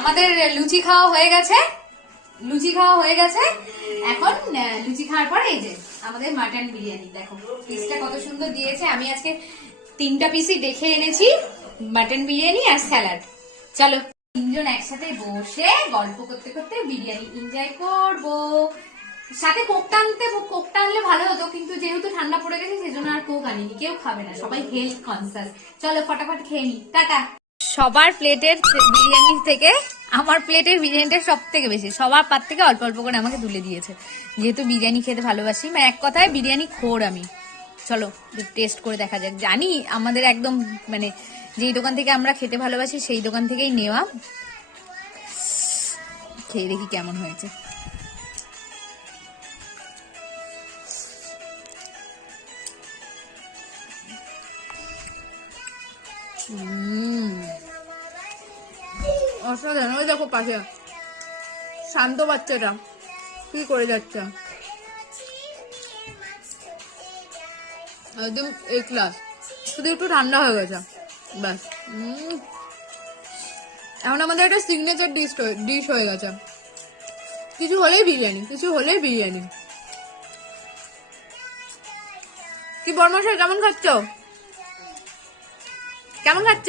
আমাদের লুচি খাওয়া হয়ে গেছে, এখন লুচি খাওয়ার পর এই যে আমাদের মাটন বিরিয়ানি। দেখো পিসটা কত সুন্দর দিয়েছে। আমি আজকে 3টা পিসই দেখে এনেছি, মাটন বিরিয়ানি আর স্যালাড। চলো 3জন একসাথে বসে গল্প করতে করতে বিরিয়ানি এনজয় করবো। সাথে কোকটা আনলে ভালো হতো, কিন্তু যেহেতু ঠান্ডা পড়ে গেছে সেজন্য আর কোক আনিনি। কেউ খাবে না, সবাই হেলথ কনসাস। চলো ফটাফট খেয়ে নি, টাটা। সবার প্লেটের বিরিয়ানি থেকে আমার প্লেটের বিরিয়ানিটা সব থেকে বেশি, সবার পাত থেকে অল্প অল্প করে আমাকে তুলে দিয়েছে, যেহেতু বিরিয়ানি খেতে ভালোবাসি। মানে এক কথায় বিরিয়ানি খোর আমি। চলো টেস্ট করে দেখা যাক। জানি আমাদের একদম মানে যেই দোকান থেকে আমরা খেতে ভালোবাসি সেই দোকান থেকেই নেওয়া। খেয়ে দেখি কেমন হয়েছে। অসাধারণ। ওই দেখো পাশে শান্ত বাচ্চাটা কি করে যাচ্ছে, একদম এ ক্লাস। শুধু একটু ঠান্ডা হয়ে গেছে ব্যাস। এখন আমাদের একটা সিগনেচার ডিশ হয়ে গেছে। কিছু হলেই বিরিয়ানি। কি বর্মশাই, কেমন খাচ্ছ?